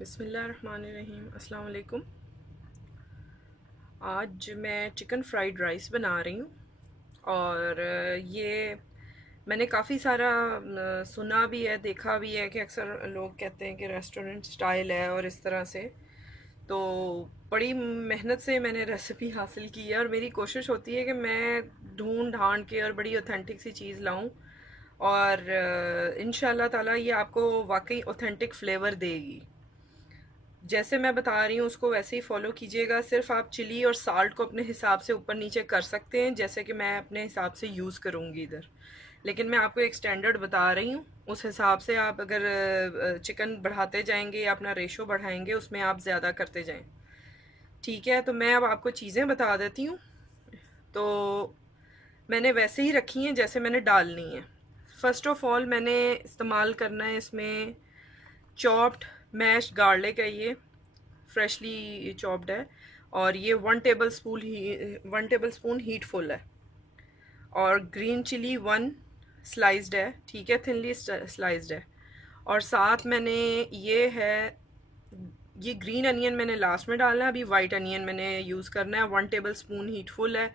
बिस्मिल्लाहिर्रहमानिर्रहीम। अस्सलाम वालेकुम। आज मैं चिकन फ्राइड राइस बना रही हूँ और ये मैंने काफ़ी सारा सुना भी है, देखा भी है कि अक्सर लोग कहते हैं कि रेस्टोरेंट स्टाइल है और इस तरह से। तो बड़ी मेहनत से मैंने रेसिपी हासिल की है और मेरी कोशिश होती है कि मैं ढूंढ ढांड के और बड़ी ऑथेंटिक सी चीज़ लाऊं और इंशाल्लाह ताला ये आपको वाकई ऑथेंटिक फ्लेवर देगी। जैसे मैं बता रही हूँ उसको वैसे ही फॉलो कीजिएगा। सिर्फ आप चिली और साल्ट को अपने हिसाब से ऊपर नीचे कर सकते हैं, जैसे कि मैं अपने हिसाब से यूज़ करूँगी इधर। लेकिन मैं आपको एक स्टैंडर्ड बता रही हूँ, उस हिसाब से आप अगर चिकन बढ़ाते जाएंगे या अपना रेशो बढ़ाएंगे उसमें आप ज़्यादा करते जाएं। ठीक है, तो मैं अब आपको चीज़ें बता देती हूँ। तो मैंने वैसे ही रखी हैं जैसे मैंने डालनी है। फ़र्स्ट ऑफ़ ऑल मैंने इस्तेमाल करना है इसमें चॉप्ड मैश गार्लिक है, ये फ्रेशली चॉप्ड है और ये 1 टेबल स्पून हीटफुल है। और ग्रीन चिली 1 स्लाइस्ड है, ठीक है, थिनली स्लाइस्ड है। और साथ मैंने ये है, ये ग्रीन अनियन मैंने लास्ट में डालना है, अभी वाइट अनियन मैंने यूज़ करना है। 1 टेबल स्पून हीटफुल है।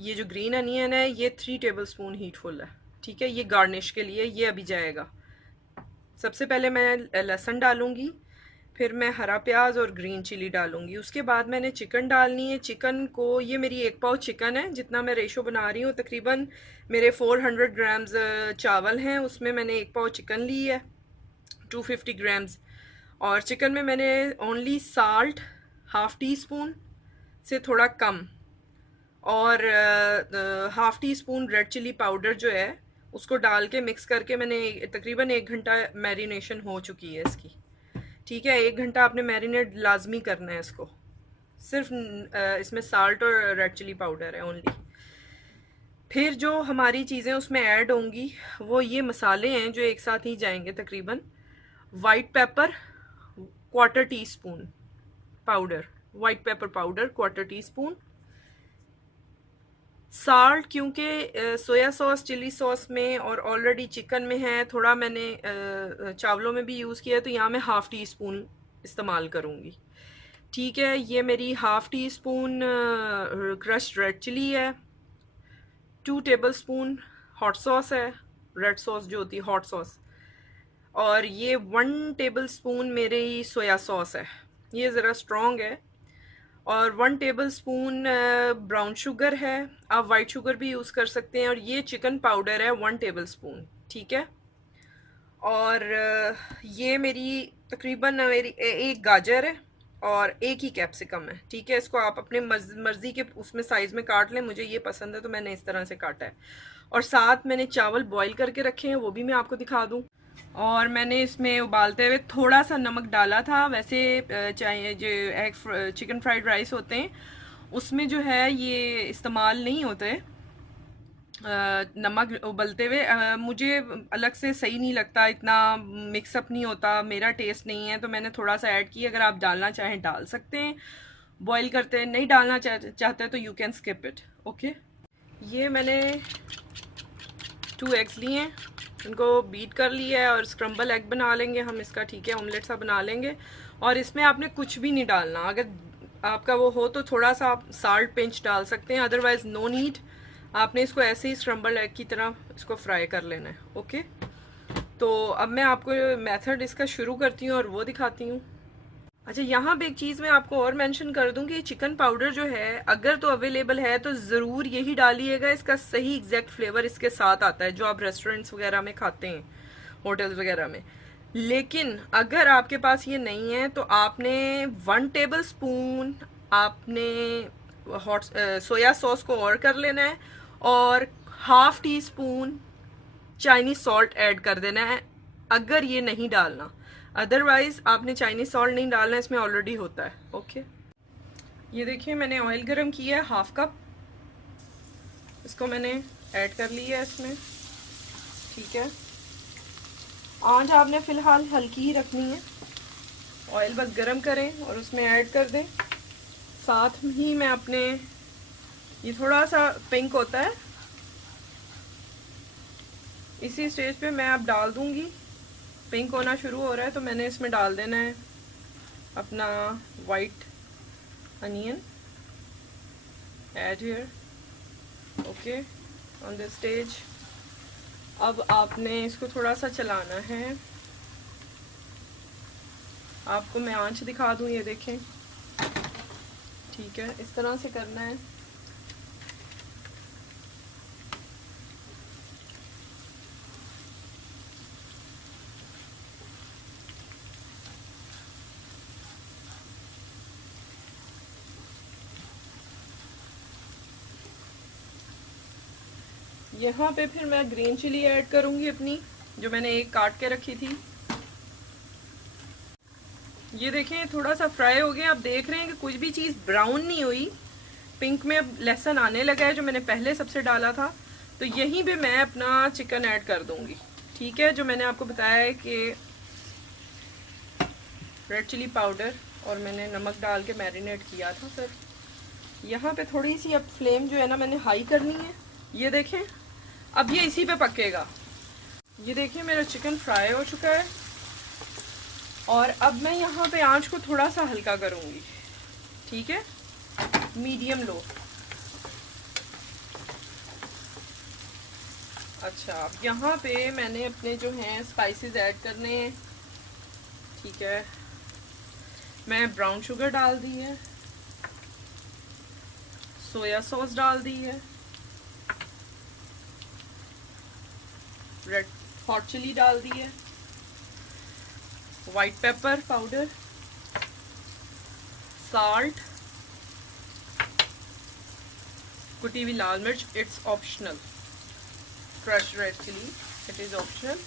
ये जो ग्रीन अनियन है ये 3 टेबल स्पून हीटफुल है, ठीक है। ये गार्निश के लिए ये अभी जाएगा। सबसे पहले मैं लहसुन डालूंगी, फिर मैं हरा प्याज और ग्रीन चिली डालूंगी। उसके बाद मैंने चिकन डालनी है। चिकन को, ये मेरी 1 पाव चिकन है, जितना मैं रेशो बना रही हूँ तकरीबन मेरे 400 ग्राम्स चावल हैं, उसमें मैंने 1 पाव चिकन ली है, 250 ग्राम्स। और चिकन में मैंने ओनली साल्ट ½ टी स्पून से थोड़ा कम और ½ teaspoon red chili powder जो है उसको डाल के मिक्स करके मैंने तकरीबन 1 घंटा मैरिनेशन हो चुकी है इसकी। ठीक है, 1 घंटा आपने मैरिनेट लाजमी करना है इसको। सिर्फ इसमें साल्ट और रेड चिली पाउडर है ओनली। फिर जो हमारी चीज़ें उसमें ऐड होंगी वो ये मसाले हैं जो एक साथ ही जाएंगे तकरीबन। White paper 1/4 tea spoon powder, white pepper powder 1/4 tea spoon. Salt, क्योंकि सोया सॉस चिली सॉस में और ऑलरेडी चिकन में है, थोड़ा मैंने चावलों में भी यूज़ किया है, तो यहाँ मैं ½ टी स्पून इस्तेमाल करूँगी। ठीक है, ये मेरी ½ teaspoon crushed red chili है। 2 टेबल स्पून हॉट सॉस है, रेड सॉस जो होती है हॉट सॉस। और ये 1 टेबल स्पून मेरी सोया सॉस है, ये ज़रा स्ट्रॉन्ग है। और 1 टेबल स्पून ब्राउन शुगर है, आप वाइट शुगर भी यूज़ कर सकते हैं। और ये चिकन पाउडर है 1 टेबल स्पून, ठीक है। और ये मेरी तकरीबन मेरी एक गाजर है और एक ही कैप्सिकम है, ठीक है। इसको आप अपने मर्ज़ी के उसमें साइज़ में काट लें, मुझे ये पसंद है तो मैंने इस तरह से काटा है। और साथ मैंने चावल बॉईल करके रखे हैं, वो भी मैं आपको दिखा दूँ। और मैंने इसमें उबालते हुए थोड़ा सा नमक डाला था। वैसे चाहे जो एग चिकन फ्राइड राइस होते हैं उसमें जो है ये इस्तेमाल नहीं होते नमक उबलते हुए। मुझे अलग से सही नहीं लगता, इतना मिक्सअप नहीं होता, मेरा टेस्ट नहीं है, तो मैंने थोड़ा सा ऐड किया। अगर आप डालना चाहें डाल सकते हैं, बॉईल करते हैं। नहीं डालना चाहते तो you can skip it, okay. ये मैंने 2 एग्स लिए हैं, इनको बीट कर लिया है और स्क्रम्बल एग बना लेंगे हम इसका, ठीक है, ऑमलेट सा बना लेंगे। और इसमें आपने कुछ भी नहीं डालना, अगर आपका वो हो तो थोड़ा सा आप साल्ट पिंच डाल सकते हैं, अदरवाइज नो नीड। आपने इसको ऐसे ही स्क्रम्बल एग की तरह इसको फ्राई कर लेना है, ओके। तो अब मैं आपको मेथड इसका शुरू करती हूँ और वो दिखाती हूँ। अच्छा, यहाँ पे एक चीज़ मैं आपको और मेंशन कर दूँ कि चिकन पाउडर जो है अगर तो अवेलेबल है तो ज़रूर यही डालिएगा, इसका सही एग्जैक्ट फ्लेवर इसके साथ आता है जो आप रेस्टोरेंट्स वगैरह में खाते हैं, होटल्स वगैरह में। लेकिन अगर आपके पास ये नहीं है तो आपने 1 टेबल स्पून आपने हॉट सोया सॉस को और कर लेना है और ½ tea spoon Chinese salt add कर देना है, अगर ये नहीं डालना। अदरवाइज आपने चाइनीज सॉल्ट नहीं डालना, इसमें ऑलरेडी होता है, ओके। ये देखिए मैंने ऑयल गरम किया है ½ कप, इसको मैंने ऐड कर लिया है इसमें, ठीक है। आंच आपने फ़िलहाल हल्की ही रखनी है, ऑयल बस गरम करें और उसमें ऐड कर दें। साथ ही मैं अपने, ये थोड़ा सा पिंक होता है, इसी स्टेज पे मैं अब डाल दूंगी। पिंक होना शुरू हो रहा है तो मैंने इसमें डाल देना है अपना white onion add here, okay, on this stage. अब आपने इसको थोड़ा सा चलाना है। आपको मैं आंच दिखा दूं, ये देखें, ठीक है, इस तरह से करना है। यहाँ पे फिर मैं ग्रीन चिली ऐड करूँगी अपनी, जो मैंने एक काट के रखी थी। ये देखें थोड़ा सा फ्राई हो गया। आप देख रहे हैं कि कुछ भी चीज़ ब्राउन नहीं हुई, पिंक में अब लहसुन आने लगा है जो मैंने पहले सबसे डाला था। तो यहीं पे मैं अपना चिकन ऐड कर दूँगी, ठीक है, जो मैंने आपको बताया है कि रेड चिली पाउडर और मैंने नमक डाल के मैरिनेट किया था। फिर यहाँ पे थोड़ी सी अब फ्लेम जो है ना मैंने हाई करनी है। ये देखें अब ये इसी पे पकेगा। ये देखिए मेरा चिकन फ्राई हो चुका है और अब मैं यहाँ पे आंच को थोड़ा सा हल्का करूँगी, ठीक है, मीडियम लो। अच्छा, अब यहाँ पे मैंने अपने जो हैं स्पाइसेस ऐड करने हैं, ठीक है। मैं ब्राउन शुगर डाल दी है, सोया सॉस डाल दी है, रेड हॉट चिली डाल दी है, वाइट पेपर पाउडर, साल्ट, कुटी हुई लाल मिर्च, it's optional, crush red chili, it is optional,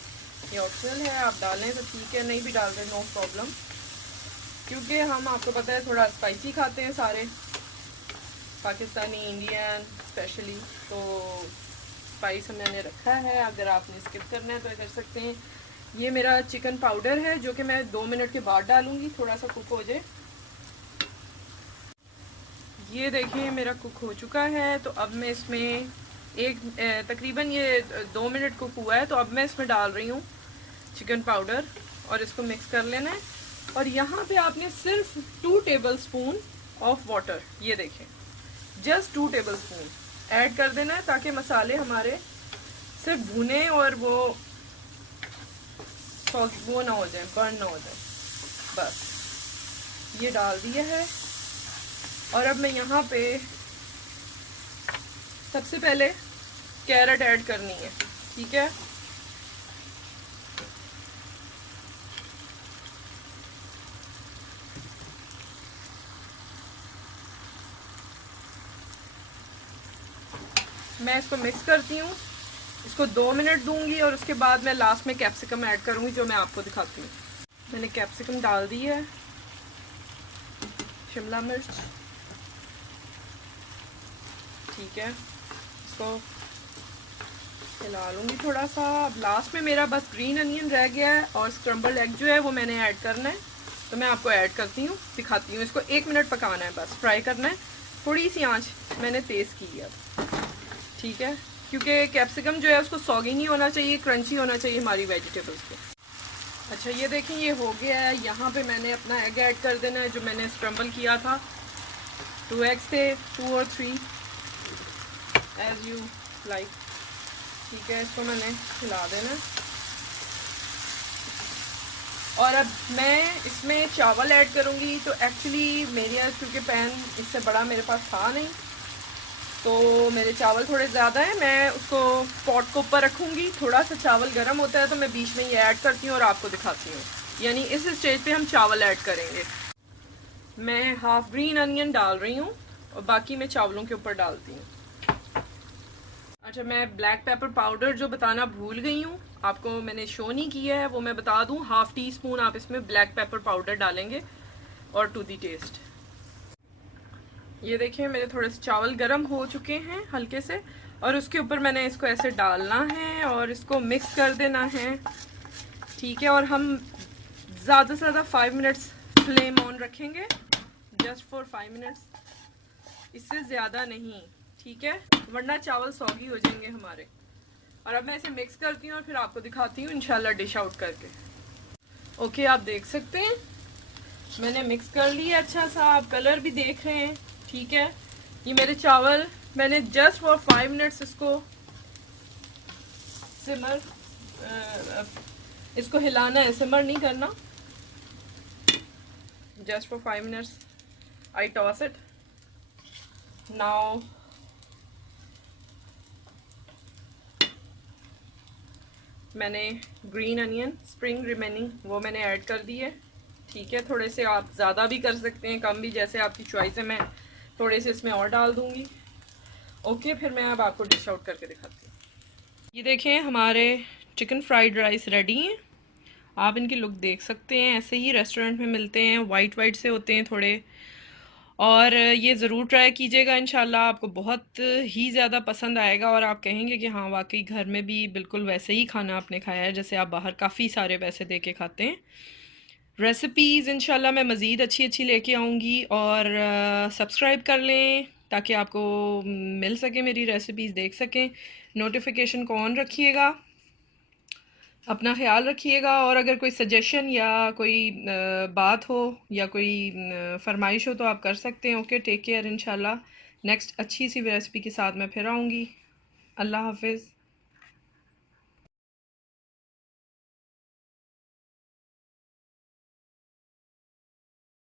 ये ऑप्शनल है, आप डालें तो ठीक है, नहीं भी डाल रहे नो प्रॉब्लम, क्योंकि हम आपको पता है थोड़ा स्पाइसी खाते हैं सारे, पाकिस्तानी, इंडियन स्पेशली, तो स्पाइस मैंने रखा है। अगर आपने स्किप करना है तो कर सकते हैं। ये मेरा चिकन पाउडर है जो कि मैं 2 मिनट के बाद डालूंगी, थोड़ा सा कुक हो जाए। ये देखिए मेरा कुक हो चुका है। तो अब मैं इसमें तकरीबन ये 2 मिनट कुक हुआ है, तो अब मैं इसमें डाल रही हूँ चिकन पाउडर और इसको मिक्स कर लेना है। और यहाँ पे आपने सिर्फ 2 टेबल स्पून ऑफ वाटर, ये देखें, जस्ट 2 टेबल स्पून ऐड कर देना है ताकि मसाले हमारे सिर्फ भुने और वो ना हो जाए, बर्न ना हो जाए, बस ये डाल दिया है। और अब मैं यहाँ पे सबसे पहले कैरेट ऐड करनी है, ठीक है। मैं इसको मिक्स करती हूँ, इसको 2 मिनट दूंगी और उसके बाद मैं लास्ट में कैप्सिकम ऐड करूँगी जो मैं आपको दिखाती हूँ। मैंने कैप्सिकम डाल दी है, शिमला मिर्च, ठीक है, इसको हिला लूँगी थोड़ा सा। अब लास्ट में मेरा बस ग्रीन अनियन रह गया है और स्क्रम्बल एग जो है वो मैंने ऐड करना है, तो मैं आपको ऐड करती हूँ, दिखाती हूँ। इसको 1 मिनट पकाना है, बस फ्राई करना है, थोड़ी सी आंच मैंने तेज़ की है, ठीक है, क्योंकि कैप्सिकम जो है उसको सॉगी नहीं होना चाहिए, क्रंची होना चाहिए हमारी वेजिटेबल्स को। अच्छा ये देखें ये हो गया है। यहाँ पे मैंने अपना एग ऐड कर देना है जो मैंने स्क्रम्बल किया था। 2 एग्स थे, 2 और 3 एज यू लाइक, ठीक है, इसको मैंने हिला देना। और अब मैं इसमें चावल ऐड करूँगी। तो एक्चुअली मेरे यहाँ क्योंकि पैन इससे बड़ा मेरे पास था नहीं, तो मेरे चावल थोड़े ज़्यादा हैं, मैं उसको पॉट को ऊपर रखूँगी। थोड़ा सा चावल गर्म होता है तो मैं बीच में ये ऐड करती हूँ और आपको दिखाती हूँ, यानी इस स्टेज पे हम चावल ऐड करेंगे। मैं हाफ ग्रीन अनियन डाल रही हूँ और बाकी मैं चावलों के ऊपर डालती हूँ। अच्छा मैं ब्लैक पेपर पाउडर जो बताना भूल गई हूँ, आपको मैंने शो नहीं किया है, वो मैं बता दूँ। हाफ टी स्पून आप इसमें ब्लैक पेपर पाउडर डालेंगे और टू दी टेस्ट। ये देखिए मेरे थोड़े से चावल गर्म हो चुके हैं हल्के से, और उसके ऊपर मैंने इसको ऐसे डालना है और इसको मिक्स कर देना है, ठीक है। और हम ज़्यादा से ज़्यादा 5 मिनट्स फ्लेम ऑन रखेंगे, जस्ट फॉर 5 मिनट्स, इससे ज़्यादा नहीं, ठीक है, वरना चावल सॉगी हो जाएंगे हमारे। और अब मैं इसे मिक्स करती हूँ और फिर आपको दिखाती हूँ इंशाल्लाह डिश आउट करके। ओके आप देख सकते हैं मैंने मिक्स कर लिया अच्छा सा, आप कलर भी देख रहे हैं। ठीक है, ये मेरे चावल मैंने जस्ट फॉर 5 मिनट्स इसको सिमर, इसको हिलाना है, सिमर नहीं करना। Just for 5 minutes I toss it now. मैंने ग्रीन अनियन स्प्रिंग रिमेनिंग वो मैंने ऐड कर दी है। ठीक है, थोड़े से आप ज़्यादा भी कर सकते हैं, कम भी, जैसे आपकी चॉइस है। मैं थोड़े से इसमें और डाल दूँगी। ओके, फिर मैं अब आपको डिश आउट करके दिखाती हूँ। ये देखें, हमारे चिकन फ्राइड राइस रेडी हैं। आप इनकी लुक देख सकते हैं, ऐसे ही रेस्टोरेंट में मिलते हैं, वाइट वाइट से होते हैं थोड़े। और ये ज़रूर ट्राई कीजिएगा, इंशाल्लाह आपको बहुत ही ज़्यादा पसंद आएगा और आप कहेंगे कि हाँ वाकई घर में भी बिल्कुल वैसे ही खाना आपने खाया है जैसे आप बाहर काफ़ी सारे पैसे दे के खाते हैं। रेसिपीज़ इंशाल्लाह मैं मज़ीद अच्छी अच्छी लेके आऊँगी, और सब्सक्राइब कर लें ताकि आपको मिल सके, मेरी रेसिपीज़ देख सकें। नोटिफिकेशन को ऑन रखिएगा। अपना ख्याल रखिएगा, और अगर कोई सजेशन या कोई बात हो या कोई फरमाइश हो तो आप कर सकते हैं। Okay, take care. इंशाल्लाह नेक्स्ट अच्छी सी रेसिपी के साथ मैं फिर आऊँगी। अल्लाह हाफिज़।